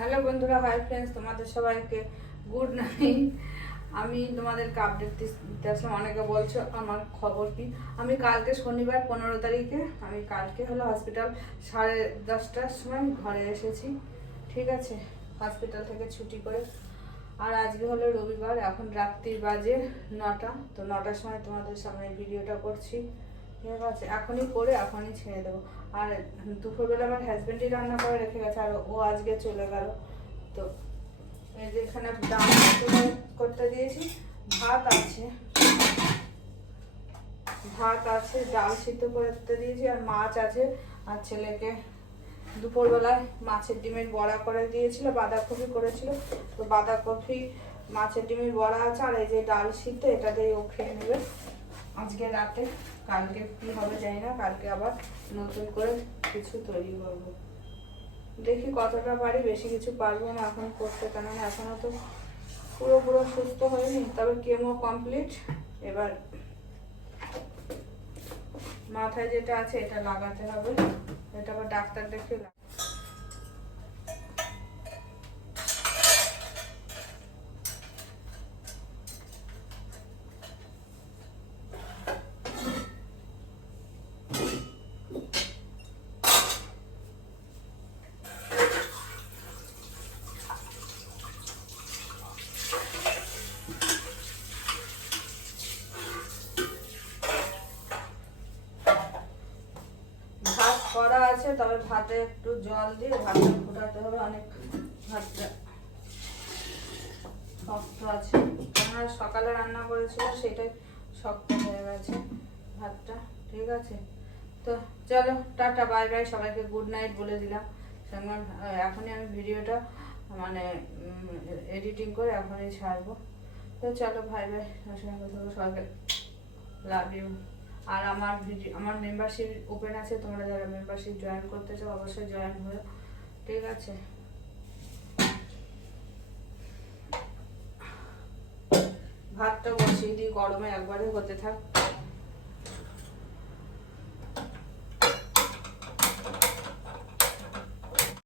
Hello বন্ধুরা hi friends তোমাদের সবাইকে গুড নাইট আমি তোমাদেরকে আপডেট দিতে আসলাম অনেকে বলছো আমার খবর কি? আমি কালকে শনিবার পনেরো তারিখে, আমি কালকে হলো হসপিটাল সাড়ে দশটার সময় ঘরে এসেছি, ঠিক আছে? হসপিটাল থেকে ছুটি করে। আর আজকে হলো রবিবার, এখন রাত্রি বাজে নটা, তো নটার সময় তোমাদের সামনে ভিডিওটা করছি। ঠিক আছে এখনই করে এখনই ছেড়ে দেবো। আর দুপুরবেলা আমার হাজব্যান্ডই রান্না করে রেখে গেছে, আর ও আজকে চলে গেল। তো এই যে এখানে ডাল করতে দিয়েছি, ভাত আছে। ভাত আছে, ডাল সিদ্ধ করতে দিয়েছি, আর মাছ আছে। আর ছেলেকে দুপুরবেলায় মাছের ডিমের বড়া করে দিয়েছিল, বাঁধাকপি করেছিল। তো বাঁধাকপি, মাছের ডিমের বড়া আছে, আর এই যে ডাল সিদ্ধ, এটা দিয়ে ও খেয়ে নেবে। আজকে রাতে, কালকে কি হবে জানি না, কালকে আবার নতুন করে কিছু তৈরি করব। দেখি কতটা পারি, বেশি কিছু পারব না এখন করতে, কেননা এখনও তো পুরো পুরো সুস্থ হয়নি। তবে কেমো কমপ্লিট এবার মাথায় যেটা আছে এটা লাগাতে হবে। এটা আবার ডাক্তার দেখে লাগ- ভাত করা আছে তবে ভাতে একটু জল দিয়ে ভাতটা ফোটাতে হবে, অনেক ভাতটা শক্ত আছে। আমরা সকালে রান্না করেছিলাম সেটাই শক্ত হয়ে গেছে ভাতটা, ঠিক আছে? তো চলো, টাটা, বাই বাই, সবাইকে গুড নাইট বলে দিলাম। সঙ্গে এখনই আমি ভিডিওটা মানে এডিটিং করে এখনই ছাড়বো। তো চলো ভাই ভাই সবাইকে লাভ ইউ আর আমার আমার মেম্বারশিপ ওপেন আছে, তোমরা যারা মেম্বারশিপ জয়েন করতে চাও, অবশ্যই জয়েন হয়ে, ঠিক আছে? ভাতটা বসিয়ে দিই, গরমে একবারে হতে থাক।